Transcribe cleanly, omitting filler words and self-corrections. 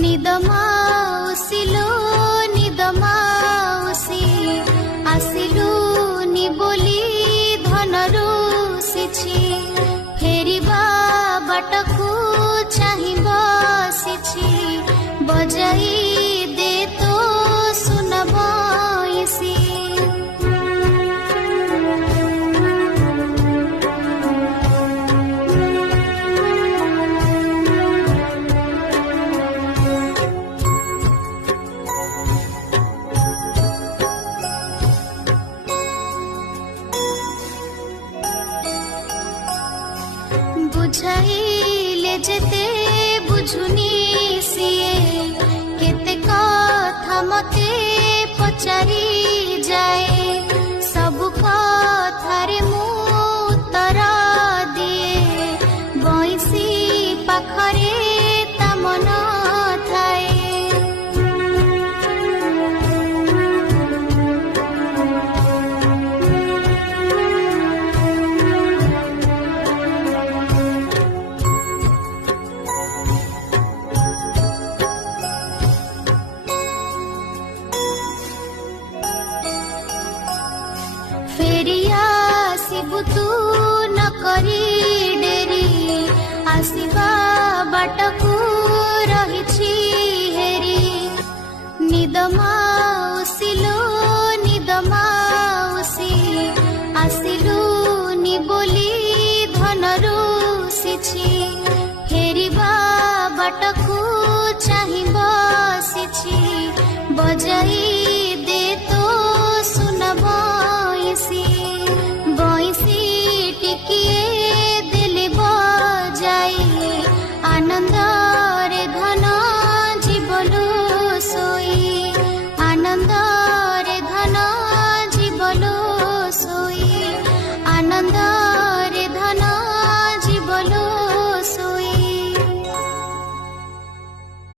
निद माउसिलो निद माउसी आसिलुनी बोली धन रुसिछि फेरिबा बाटकु चाहि बसिछि बजाई दे तो सुनबइसी बुझाइले जेते बुझुनी सिए केते कथा मते पचारी जाए सब कथारे मु उत्तर दिए बइसी पाखरे ता मन थाए फेरिया सिबुतु न करी डेरी आसिबा बाटकु रहिछि हेरी निद माउसिलो निद माउसी आसिलुनी बोली धन रुसिछि फेरिबा बाटकु चाहि बसिछि बजाई